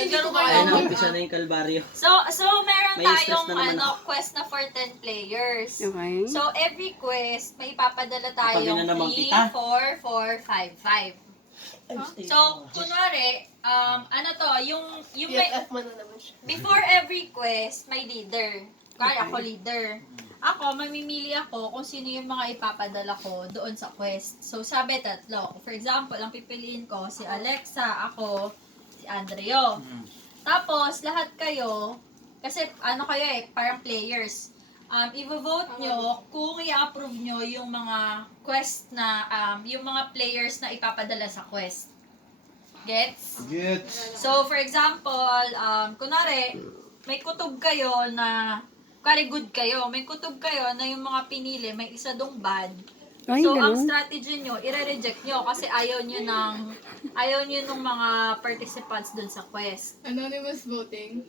hindi ko Ayun na, kaya. umpisa na yung kalbaryo. So meron May stress tayong na naman quest na for 10 players. Okay. So every quest, may ipapadala Kapag tayong na naman 3, kita. 4, 4, 5, 5. So, kunwari, ano to, yung may, BFF man na naman siya. before every quest, may leader. Kaya ako leader. Ako, mamimili ako kung sino yung mga ipapadala ko doon sa quest. So, sabi tatlo. For example, ang pipiliin ko, si Alexa, ako, si Andreo. Tapos, lahat kayo, kasi ano kayo parang players. I-vote nyo kung i-approve nyo yung mga quest na, yung mga players na ipapadala sa quest. Gets? Gets. So, for example, kunwari, may kutob kayo na, kunwari good kayo, may kutob kayo na yung mga pinili, may isa dong bad. Ay, So, ang ganun. strategy nyo, i-reject nyo kasi ayaw nyo ng mga participants dun sa quest. Anonymous voting?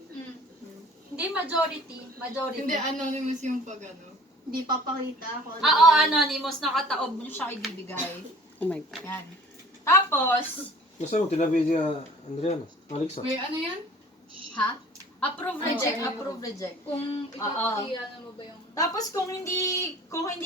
Hindi majority. Hindi, anonymous yung pag ano. Hindi papakita ako. Oo, anonymous, nakataob nyo siyang ibibigay. Oh my God. Yan. Tapos, Gusto mo, tinabi niya, Andriano, Alexa. May ano yan? ha? Approve, reject, approve, reject. Kung Oo. ano mo ba yung... Tapos kung hindi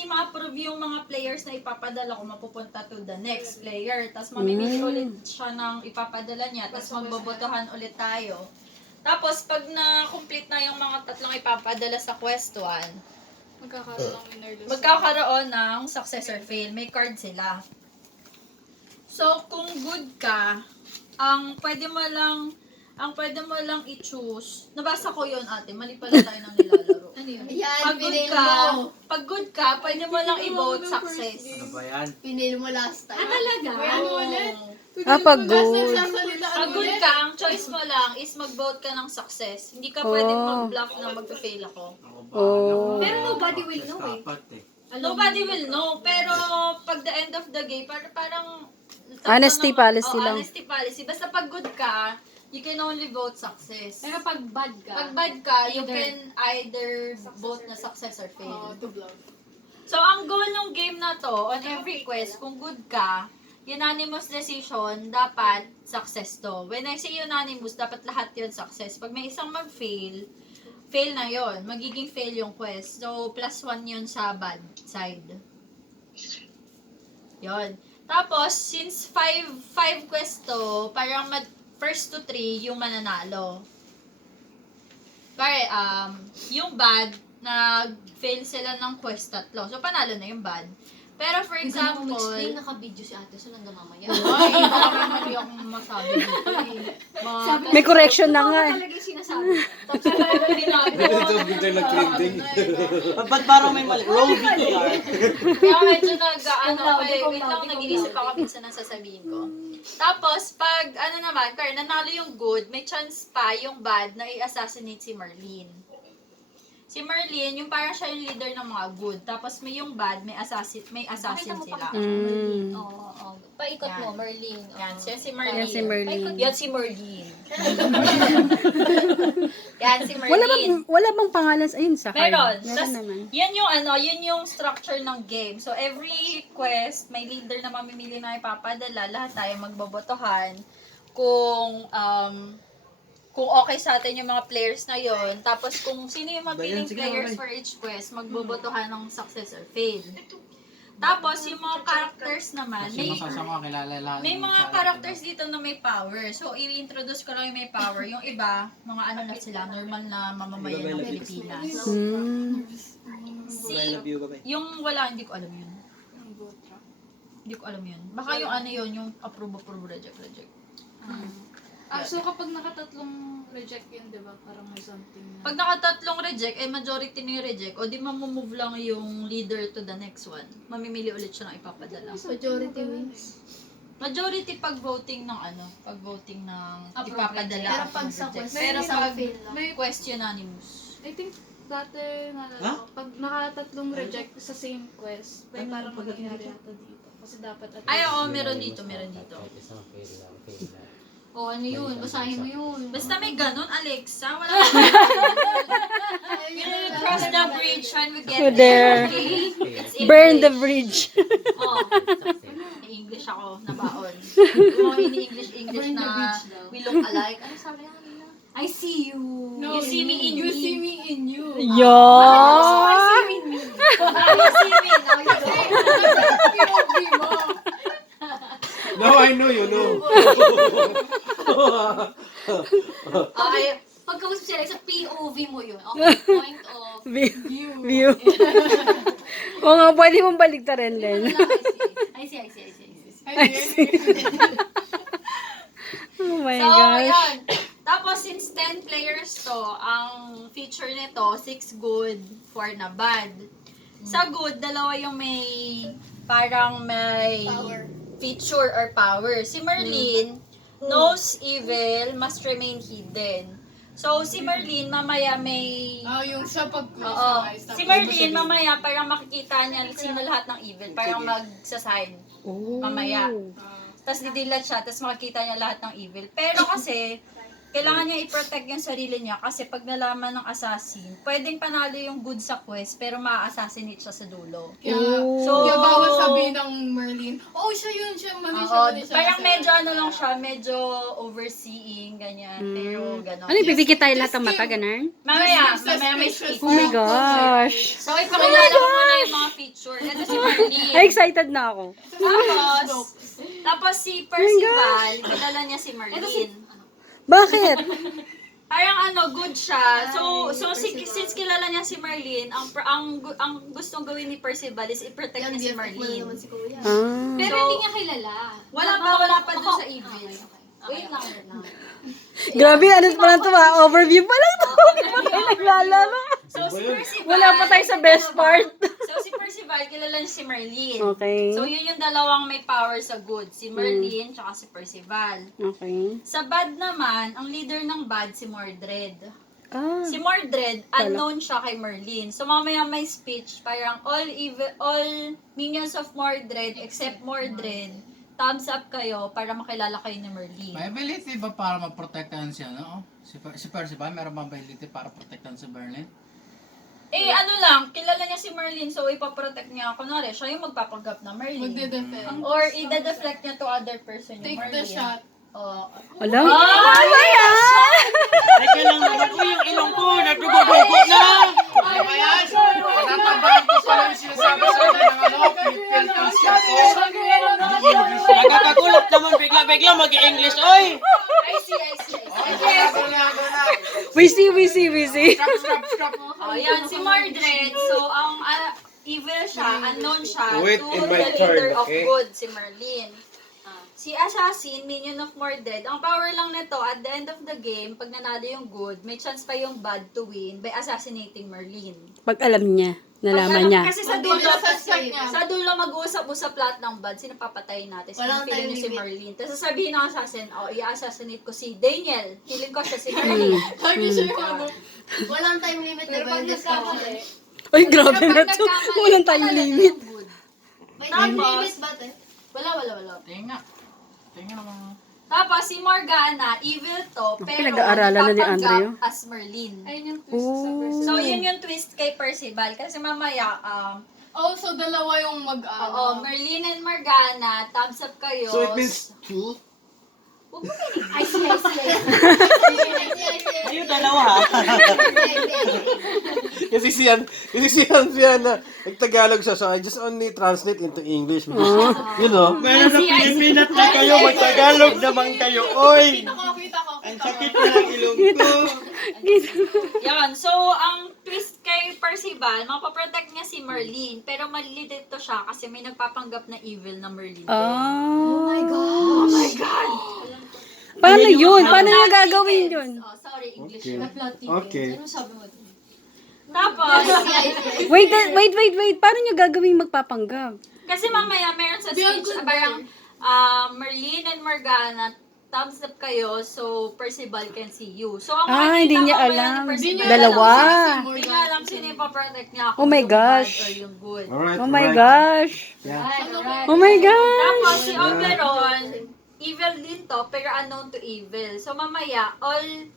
ma-approve yung mga players na ipapadala ko, mapupunta to the next player. Tapos mamimili ulit siya ng ipapadala niya. Tapos magbobotohan ulit tayo. Tapos pag na-complete na yung mga tatlong ipapadala sa quest 1, Magkakaroon ng winner list. magkakaroon ng success or fail. May card sila. So kung good ka, ang pwede mo lang i-choose. Nabasa ko yun, ate. Mali pala tayo nang nilalaro. Ano yun? Yan, Pag good pinili ka, mo. pwede mo lang i-vote success. Ano ba yan? Pinili mo last time. Talaga? May ano ulit? Pag good. Pag good ka, ang choice mo lang is mag-vote ka ng success. Hindi ka pwedeng mag-bluff na mag-fail ako. Oh. Pero nobody will know eh. Nobody will know, pero pag the end of the game, parang... Honesty policy lang. Honesty policy. Basta pag good ka, you can only vote success. Pero pag bad ka, Pag bad ka, you can either vote na success or fail. to bluff. So, ang goal ng game na to, on every quest, kung good ka, unanimous decision, dapat success to. When I say unanimous, dapat lahat yun success. Pag may isang mag-fail, fail na yon, magiging fail yung quest. So, +1 yun sa bad side. Yon. Tapos, since 5 quest to, parang first to 3 yung mananalo. Kaya, yung bad, nag-fail sila ng quest 3. So, panalo na yung bad. Pero for example, naka-video si ate, so nang mamaya. ay, baka may mali akong masabi dito eh. May correction na nga eh. Talaga yung sinasabi. Tapos talaga ginagawa. Ito, bigla nag-trending. Ba't parang may mali? Roll VTR. Kaya medyo wait lang, nag-iisip ako minsan ng sasabihin ko. Tapos, pag, naman, kaya nanalo yung good, may chance pa yung bad na i-assassinate si Marlene. Si Marlene, yung parang siya yung leader ng mga good. Tapos may yung bad, may assassin sila. Oo. Paikot Yan. mo, Merlin. Yan, siya si Yan Marlene. si Merlin. Yan si Marlene. Yan si Marlene. Wala bang pangalan sa ayun sa card? Meron. Meron Tas, naman. yun yung structure ng game. So, every quest, may leader na mamimili na ipapadala. Lahat tayo magbobotohan kung okay sa atin yung mga players na yon. Tapos, kung sino yung mapiling Sige, players okay. for each quest, magbobotohan ng success or fail. Tapos, yung mga characters naman, may mga characters dito na may power. So, i-introduce ko lang yung may power. Yung iba, mga na sila, normal na mamamayan ng Pilipinas. I love you, babay. Yung wala, hindi ko alam yun. Hindi ko alam yun. Baka yung yung approve, reject. So kapag nakatatlong reject yun, di ba? Parang may something na... Pag nakatatlong reject, majority na yung reject, o di mamumove lang yung leader to the next one. Mamimili ulit siya ng ipapadala. Majority wins. Majority pag voting ng ipapadala. Pero pag approve, sa reject. quest, Pero isang pag fail lang. May, question anonymous. I think dati, Ha? pag nakatatlong reject sa same quest, may parang mangyayari yata dito. Kasi dapat at Ay, oo, meron dito. O ano yun? Basahin mo yun. Basta may ganun, Alexa. Wala We will cross the bridge when we get There. okay? It's English. Burn the bridge. Oh. May English ako, nabaon. Yung mga ini-English na we look alike. Ano sabi niya kanina? I see you. No, You see me in you me. see me in you. Yo! I see you in me. You see me now, you don't. POV mo. Now I know you know. Okay. Pagkausap sila sa POV mo yun. Okay, point of View. View. Oo nga, pwede mong baligtarin din. I see. Oh my So, gosh. yun. Tapos, since 10 players to, ang feature nito, 6 good, 4 na bad. Sa good, dalawa yung parang may Power. feature or power. Si Merlin, knows evil must remain hidden. So, si Merlin, mamaya may... Yung sa pag-close Oo. ng eyes. Si Merlin, mamaya, parang makikita niya sino lahat ng evil. Parang magsasign. Oh. Mamaya. Tapos didilat siya, tapos makikita niya lahat ng evil. Pero kasi, kailangan niya i-protect yung sarili niya kasi pag nalaman ng assassin, pwedeng panalo yung good sa quest pero ma-assassinate siya sa dulo. Kaya, So, kaya bawal sabihin ng Merlin, siya yun, siya, mali siya, Oo, mali siya. parang Kasi- medyo ano lang siya, medyo overseeing, ganyan. Pero gano'n. Ano, ipipikit tayo lahat ng mata, ganun? Mamaya This is may suspicious. speak. Oh my gosh. So, ipakilala ko muna yung mga feature. Ito si Merlin. Ay, excited na ako. Tapos si Percival, kilala niya si Merlin. Bakit? Parang good siya. So since kilala niya si Merlin, ang gustong gawin ni Percival is i-protect niya si Merlin. Ah. Pero So, hindi niya kilala. Wala pa dun sa evil. Wait lang. Grabe, ano pa lang ito overview pa lang ito. Naglalaro. So si Percival, Wala pa tayo sa best part. So si Percival, kilala niya si Merlin. Okay. So yun yung dalawang may power sa good, si Merlin tsaka si Percival. Okay. Sa bad naman, ang leader ng bad si Mordred. Ah. Si Mordred, unknown siya kay Merlin. So mamaya may speech, parang all minions of Mordred except Mordred, thumbs up kayo para makilala kayo ni Merlin. May ability ba para maprotektahan siya, no? Si Percival, meron ba ability para protektahan si Merlin? Kilala niya si Merlin, so ipaprotect niya. Kunwari, siya yung magpapanggap na Merlin. Magde-defend. Or ide-deflect niya to other person yung Take Merlin. the shot. Oo. Alam? Ano yan? Teka lang, naku yung ilong ko, nagdugo-dugo na! Natabahan ko pala yung sinasabi sa akin ng Philippines shot ko. Nakakagulat naman, bigla-bigla mag-i-English, oy! I see. Go na. We see. Stop. Oh, yan, si Mordred. So, ang evil siya, unknown siya, Wait, to in the my leader turn, of okay? good, si Merlin. Si Assassin, minion of Mordred, ang power lang nito, at the end of the game, pag nanalo yung good, may chance pa yung bad to win by assassinating Merlin. Pag alam niya, nalaman niya. Kasi sa Hindi dulo, na suspect niya. sa dulo mag-uusap-usap lahat ng bad, sino papatayin natin? Walang Feeling time niyo si limit. Merlin. Tapos sasabihin ng assassin, i-assassinate ko si Daniel. Feeling ko siya si Merlin. Lagi siya yung Walang time limit Pero pag nagkamali, Ay, grabe Pero na pag to. nagkamali, Walang time panalo limit. ng good. May time Tapos, limit ba te? Wala. Tingnan naman. Tapos si Morgana, evil to, pero pinag-aaralan na ni nagpapanggap Andrea. as Merlin. Ayun yung twist sa Oh. person. So, yun yung twist kay Percival. Kasi mamaya, So dalawa yung Merlin and Morgana, thumbs up kayo. So it means two? Huwag mo kinig. I see. Ayun, dalawa ha. Kasi siyan na nagtagalog siya, so I just only translate into English because, you know. Meron sa Pilipinas na kayo, magtagalog naman kayo, oy! Nakakita ko. Ang sakit na ng ilong ko. Yan. So, ang twist kay Percival, mapaprotect niya si Merlin. Pero mali dito siya kasi may nagpapanggap na evil na Merlin. Oh my Oh my God! Paano yun? Paano Plot niya gagawin thickens. yun? Oh, sorry, English Okay. yun. Okay. Ano sabi mo? Tapos, Wait. Paano niya gagawin magpapanggap? kasi mamaya meron sa Be a speech, good parang Merlin and Morgana, thumbs up kayo, so Percival can see you. So, ang makikita Hindi niya mamaya ni alam. Percival, Dalawa. Hindi niya alam sino yung paprotect niya, Oh kung my yung gosh. bad or yung good. Alright, Oh my alright. gosh. Yeah. Oh my gosh. Tapos si Oberon, evil din to, pero unknown to evil. So mamaya, all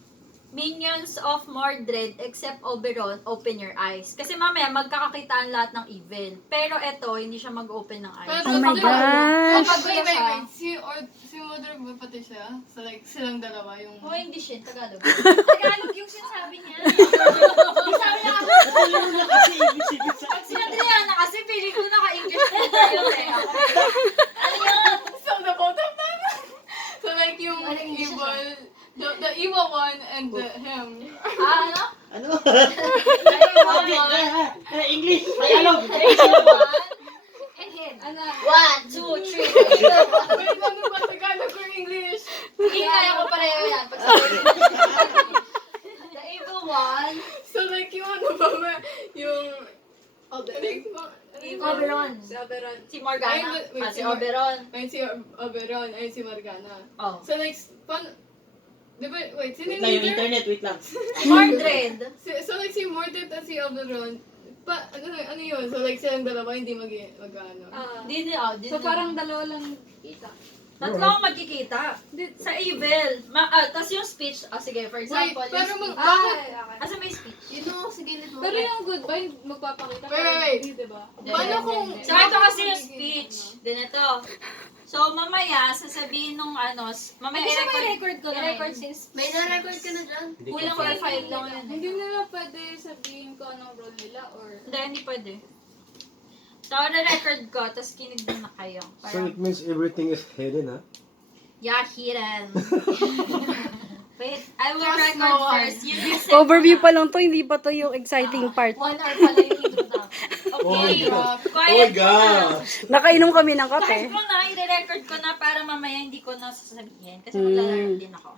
Minions of Mordred except Oberon, open your eyes. Kasi mamaya magkakakitaan lahat ng evil. Pero eto, hindi siya mag-open ng eyes. Oh my gosh. Wait. Si Mother ba pati siya? So like, silang dalawa yung... Oh, English yun, Tagalog. Tagalog yung sinasabi niya. Sabi niya kasi, Si Adriana kasi feeling ko naka-English na yun eh. So the both of them? So like yung evil, the evil one and him. Ano? Ano? Everyone. English, Tagalog. and him. Ano? 1, 2, 3. Wait, ano ba? Tagalog or English? Hindi kaya ko pareho yan. Pag the evil one. So like yung ano ba ba? Yung... Oberon. Si Oberon. Si Morgana. Ay, wait, Si Oberon. Ayun si Oberon. Ayun si Morgana. Oh. So like, di ba, wait, sino Wait yung lang, yung leader? internet, wait lang. Mordred. So like si Mordred at si Oberon, ano yun? So like silang dalawa hindi mag-ano. Hindi So parang dalawa lang kita. tatlo ang magkikita. Sa evil. Tapos yung speech, sige, for Wait, example, pero yung speech. bakit? Asa may speech? Yun know, sige nito. Pero yung goodbye, magpapakita ka. Wait. Diba? Paano kung... So, ito kasi yung speech. Din ito. So, mamaya, sasabihin nung mamaya i-record ko na. I-record since May na-record ka na dyan? Kulang 4-5 lang yun. Hindi nila pwede sabihin ko anong role nila or... Hindi pwede. So, na-record ko, tapos kinig din na kayo. So Parang, it means everything is hidden, ha? yeah, hidden. Wait, I will Trust record no one. first. You listen. Overview pa lang to, hindi pa to yung exciting part. 1 hour pala yung intro na. Okay. Oh Quiet gosh! Nakainom kami ng Kahit kape. mo na, i-record ko na para mamaya hindi ko na sasabihin. Kasi maglalaro din ako.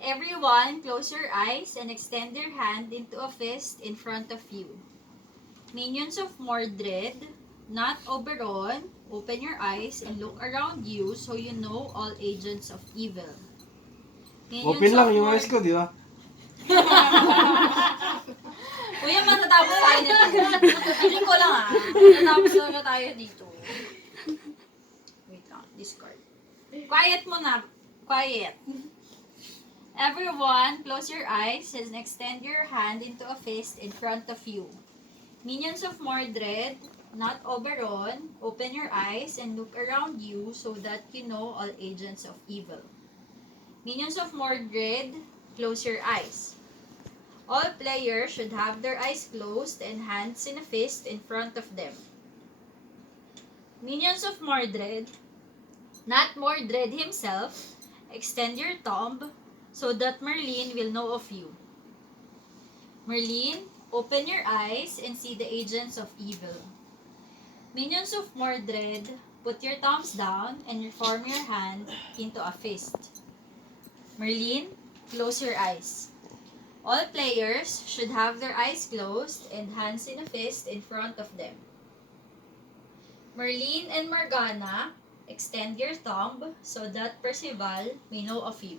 Everyone, close your eyes and extend your hand into a fist in front of you. Minions of Mordred, not Oberon, open your eyes and look around you so you know all agents of evil. Minions Open lang of yung eyes ko, di ba? Kuya, matatapos tayo nito. Feeling ko lang matatapos na tayo dito. Wait lang, Discord. Quiet mo na. Quiet. Everyone, close your eyes and extend your hand into a fist in front of you. Minions of Mordred, not Oberon, open your eyes and look around you so that you know all agents of evil. Minions of Mordred, close your eyes. All players should have their eyes closed and hands in a fist in front of them. Minions of Mordred, not Mordred himself, extend your thumb so that Merlin will know of you. Merlin, open your eyes and see the agents of evil. Minions of Mordred, put your thumbs down and form your hand into a fist. Merlin, close your eyes. All players should have their eyes closed and hands in a fist in front of them. Merlin and Morgana, extend your thumb so that Percival may know of you.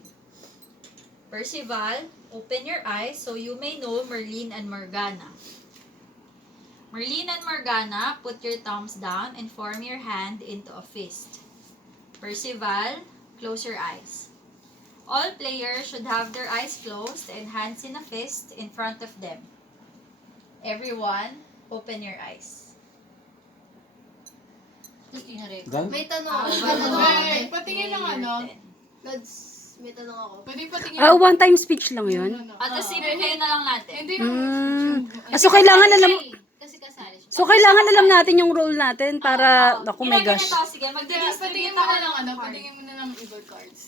Percival, open your eyes so you may know Merlin and Morgana. Merlin and Morgana, put your thumbs down and form your hand into a fist. Percival, close your eyes. All players should have their eyes closed and hands in a fist in front of them. Everyone, open your eyes. Done? May tanong Ah, ako. well, May tanong ako. Wait, patingin ng ano. Lods, may tanong ako. Pwede patingin. One-time speech lang yun. At tapos ibigay na lang natin. Hindi yung... So, kailangan alam, Kasi kasali siya. so kailangan alam natin yung role natin para, naku my Ginagano gosh. to, sige, Patingin magdidistribute mo ako na ng ano, card. patingin mo na ng evil cards.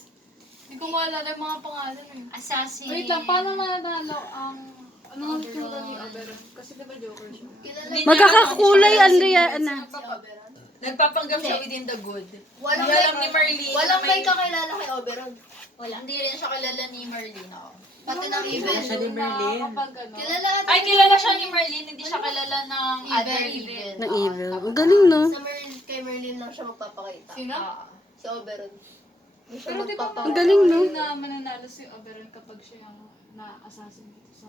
Hindi ko maalala yung mga pangalan eh. Assassin. Wait lang, paano mananalo ang... Anong tsura ni Oberon? Kasi diba Joker siya? Hindi Magkakakulay, niya alam Andrea, kung ano. Si Oberon. Nagpapanggap siya within the good. Walang Hindi alam ni Merlin. Walang na may kakilala kay Oberon. Wala. Hindi rin siya kilala ni Merlin. Ako. Pati ng evil. Siya ni Merlin. Kapag ano. Kilala Ay, kilala siya ni Merlin. Hindi siya kilala ng other evil. Na evil. Ang galing, no? Sa kay Merlin lang siya magpapakita. Sino? Si Oberon. Hindi siya Pero di ba magpapakita. Ang galing, no? na mananalo si Oberon kapag siya yung na-assassin dito sa...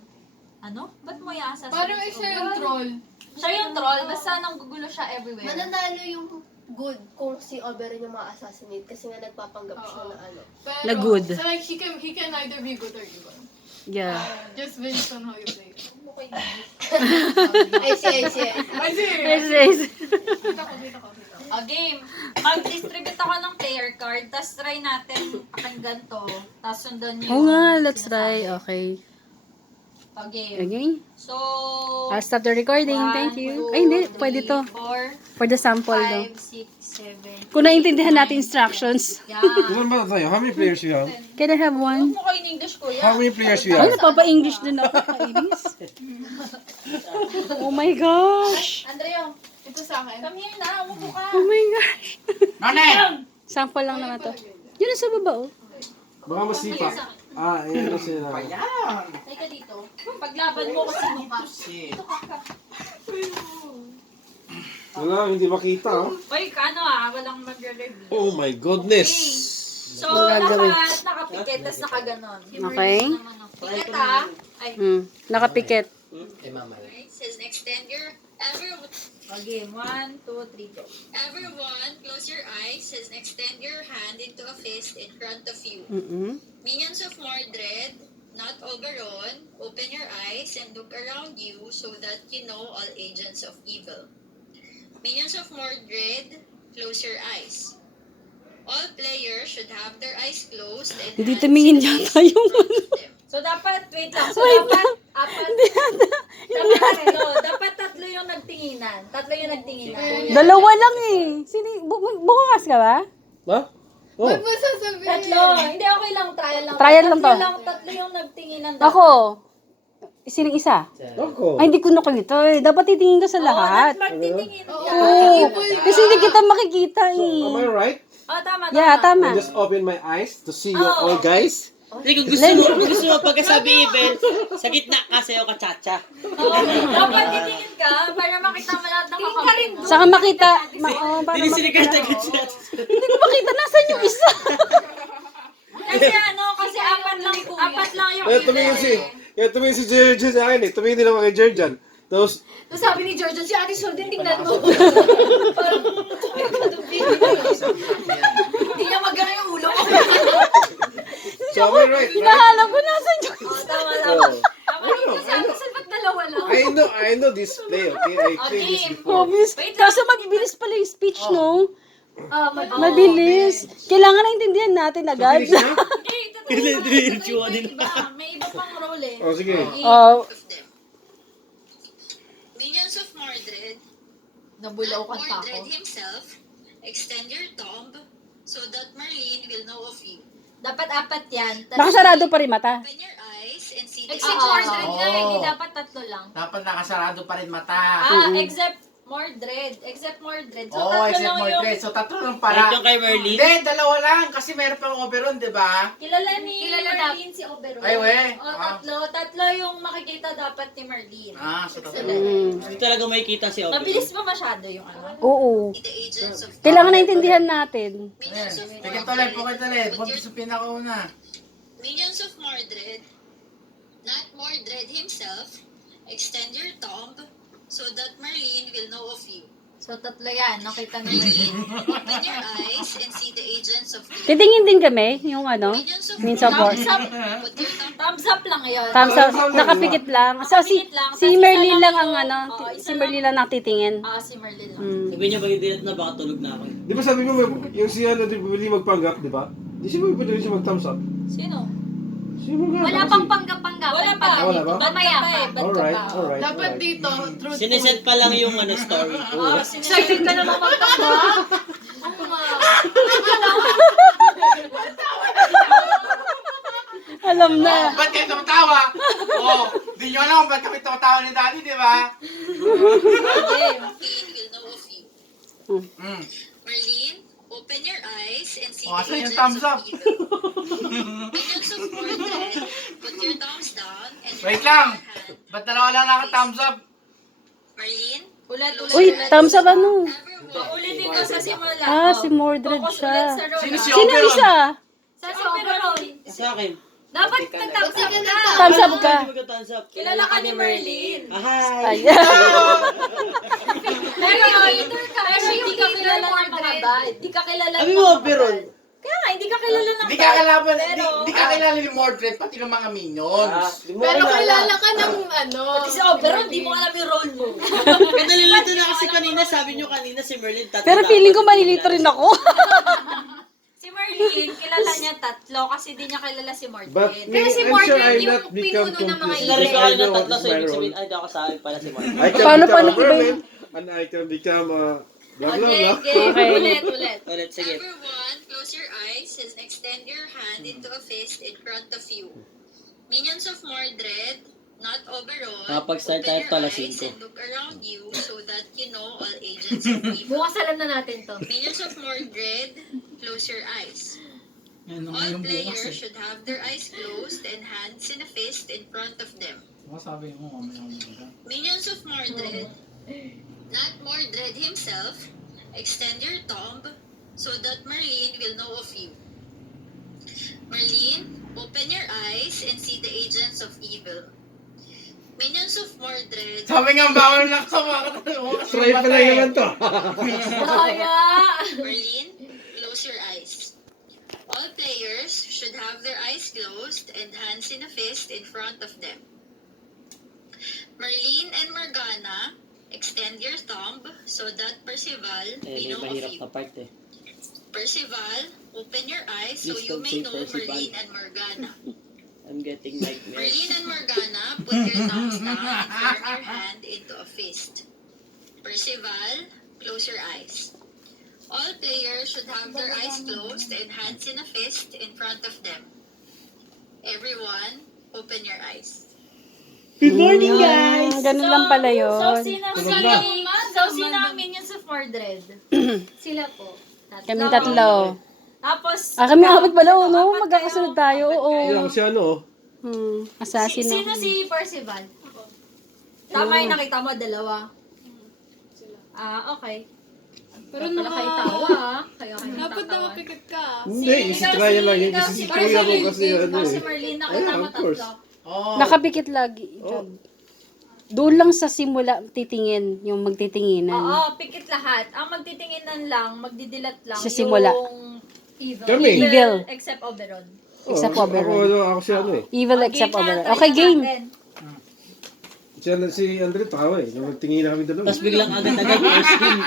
Ano? Ba't mo i-assassin? Parang siya yung troll. Siya yung troll. Basta nanggugulo siya everywhere. Mananalo yung good kung si Oberon yung ma-assassinate kasi nga nagpapanggap siya na ano. Pero, Na good. So like, he can either be good or evil. Yeah. Just based on how you play. I see. O, game. Mag-distribute ako ng player card, tapos try natin pakinggan to, tapos sundan yung... Oo nga, let's try. Okay. O, game. Okay. So... I'll stop the recording. Thank you. Ay, hindi. Pwede to. 4, For the sample, though. 5, 6, 7. Kung naiintindihan natin instructions. Yan. Ilan ba tayo? How many players we have? Can I have one? Huwag mo kayo in English, kuya. How many players we Ay, have? napapa-English din ako. Kainis. Oh my gosh. Andrea, Ito sa akin. come here na. Umupo ka. Oh my gosh. Noneng! Sample lang naman to. Yun na sa baba, oh. Baka masipa. Ah, eh, ano sila? Teka dito. Paglaban mo kasi mukha. Wala, hindi makita. Oh. Uy, walang magre-review. Oh my goodness. So, Ang gagawin. lahat nakapikit, tapos nakaganon. Okay. Pikit Ay, Nakapikit. Alright, says extend your everyone. okay. 1, 2, 3, go. Everyone, close your eyes. Says extend your hand into a fist in front of you. Minions of Mordred, not Oberon, open your eyes and look around you so that you know all agents of evil. Minions of Mordred, close your eyes. All players should have their eyes closed and Hindi hands tumingin in yata face in yung front of them. So, dapat, wait lang. So, Wait dapat, dapat tatlo yung nagtinginan. Tatlo yung nagtinginan. Dalawa lang eh. Bukas ka ba? Ha? Oh. Ba't mo sasabihin? Tatlo. Hindi, okay lang. Trial lang. Trial lang to. Tatlo yung nagtinginan. dapat. Ako. Sinong isa? Ako. Ay, hindi ko nakita eh. Dapat titingin ka sa lahat. Magtitingin ka. Oo. Kasi hindi kita makikita Am I eh. right? Oh, tama, tama. Yeah, tama. I just open my eyes to see you all guys. Hindi, kung gusto mo pagkasabi event, sa gitna ka sa'yo ka chacha. Oo, dapat titingin ka para makita mo lahat ng kakampi mo. Saka makita. Para Hindi makita. sinikita kita. Hindi ko makita. Nasaan yung isa? Kasi apat lang yung Tumingin si Jerjan sa akin eh. Tumingin din ako kay Jerjan. Tapos, Tapos sabi ni Jordan, si Ate Sol din, tingnan mo. Hindi niya magana yung ulo ko. so am I right? Hinahanap ko nasaan yung isa. Tama. Oh. Si Ate Sol, ba't dalawa lang? I know this play, okay? I played this before. Obvious. Kaso mabilis pala yung speech, no? Ah, Mabilis. Kailangan naintindihan natin agad. Finish na? May iba pang role eh. Oh, sige. Oh, Of them. Minions of Mordred, Nabulaw not ka Mordred ako. himself, extend your tomb so that Merlin will know of you. Dapat apat yan. nakasarado pa rin mata. Open your eyes and see the Except Oo. Mordred nga, hindi dapat tatlo lang. Dapat nakasarado pa rin mata. Except Mordred. So, Oo, tatlo except lang Mordred. yung... So, tatlo lang Kahit pala. yung kay Merlin. Hindi, dalawa lang. Kasi meron pang Oberon, di ba? Kilala ni Kilala Merlin si Oberon. Ay, we. Tatlo yung makikita dapat ni Merlin. So tatlo. Hindi talaga makikita si Oberon. Mabilis ba masyado yung ano? Oo. the agents of Kailangan naintindihan natin. Minions of Tigil tuloy, Mordred, pukit tuloy. put Huwag your sa pinakauna. Minions of Mordred, not Mordred himself, extend your tomb so that Merlin will know of you. So, tatlo yan. Nakita ni Merlin. Open your eyes and see the agents of evil. Titingin din kami, yung ano, Minions of means of Mordred, Thumbs up. put your thumb Thumbs up lang yun. Thumbs up, nakapikit lang. So, si Merlin lang ang ano, Oo, si isa Merlin lang natitingin. Si Merlin lang. Sabi niya pag hindi na baka tulog na ako. Di ba sabi mo, yung si ano, di ba bili magpanggap, di ba? Di siya pwede rin siya mag-thumbs up. Sino? Siya mag-thumbs Wala pang panggap-panggap. Wala pa. Wala ba? Mamaya pa. Alright. Dapat dito, truthful. Sineset pa lang yung ano story. Excited ka naman magpanggap. Alam na. Ba't kayo tumatawa? Di nyo alam ba't kami tumatawa ni Daddy, di ba? Merlin will know of you. Merlin, open your eyes and see the Asan yung agents thumbs up? of evil. Minions of Mordred, put your thumbs down and Wait raise lang. your hand. Ba't dalawa lang naka-thumbs up? Merlin, Ulit. Uy, thumbs up ano? everyone. Ulitin ko sa simula. Si Mordred Focus siya. ulit sa role. Sino si Sino Oberon? isa? Sa Oberon. Sa akin. Dapat nag-thumbs up ka. Thumbs up ka. Hindi mag-thumbs up. Kilala ka ni Merlin. Hi! Ay. Pero hindi ka kilala ng mga bad. Hindi ka kilala ng Abi mga mo, bad. Oberon. Kaya nga, hindi ka kilala ng Hindi bad. ka kalaban, Pero- hindi ka kilala ni Mordred, pati ng mga minions. Pero kilala ka ng ano. Pati si Oberon, hindi mo alam yung role mo. Kaya nalilito na kasi kanina, sabi nyo kanina si Merlin tatlo. Pero feeling ko malilito rin ako. Si Merlin, kilala niya tatlo kasi di niya kilala si Mordred. But Kaya si I'm sure Mordred I'm yung not become pinuno ng mga confused. Sinari ko kayo I know ng what tatlo, is so my ibig role. sabihin, ay, di ako sa akin pala si Merlin. I can Paano become a iba yun? mermaid, and I can become a blah blah blah. Okay. Ulit. Ulit, sige. Number 1, close your eyes and extend your hand into a fist in front of you. Minions of Mordred, not Oberon, Nakapag-start tayo open your alas eyes 5. and look around you so that you know all agents of evil. Bukas alam na natin to. Minions of Mordred, close your eyes. Yan ang All ngayong bukas players eh. should have their eyes closed and hands in a fist in front of them. Baka sabi mo, mamaya ka. Minions of Mordred, not Mordred himself, extend your thumb so that Merlin will know of you. Merlin, open your eyes and see the agents of evil. Minions of Mordred, Sabi nga, bawal lang sa mga katanungan. Try pa lang naman to. Merlin, close your eyes. All players should have their eyes closed and hands in a fist in front of them. Merlin and Morgana, extend your thumb so that Percival Eh, may may know of mahirap you. na part eh. Percival, open your eyes so Please you don't may say know Percival. Merlin and Morgana. I'm getting nightmares. Merlin and Morgana, put your thumbs down and turn your hand into a fist. Percival, close your eyes. All players should have their eyes closed and hands in a fist in front of them. Everyone, open your eyes. Good morning, guys! Ganun lang pala yun. So, sino ang minions of Mordred? Sila po. Kami tatlo. Tapos, Kami apat pala, no? Magkakasunod tayo, oo. Yan si ano, Assassin sino ako. si Percival? Tama yung nakita mo, dalawa. Okay. Pero Pala kayo tawa, Kayo kayo dapat tatawa. napikit ka. Hindi, isi try lang yun. ikaw, Kasi si si Kuya ko Merlin, kasi ano ikaw si eh. Merlin, nakita Yeah, mo of course. tatlo. Oh. Nakapikit lagi. Jod. Doon lang sa simula titingin, yung magtitinginan. Oo, pikit lahat. Ang magtitinginan lang, magdidilat lang, Sa simula. yung evil. Kami. Evil. Except Oberon. Except Oh, Oberon. Ako si ano eh. Evil except Game na, Oberon. try Okay, na game. natin. Si Andre tawa eh. Nung tingin na kami dalawa. Tapos biglang agad-agad first game.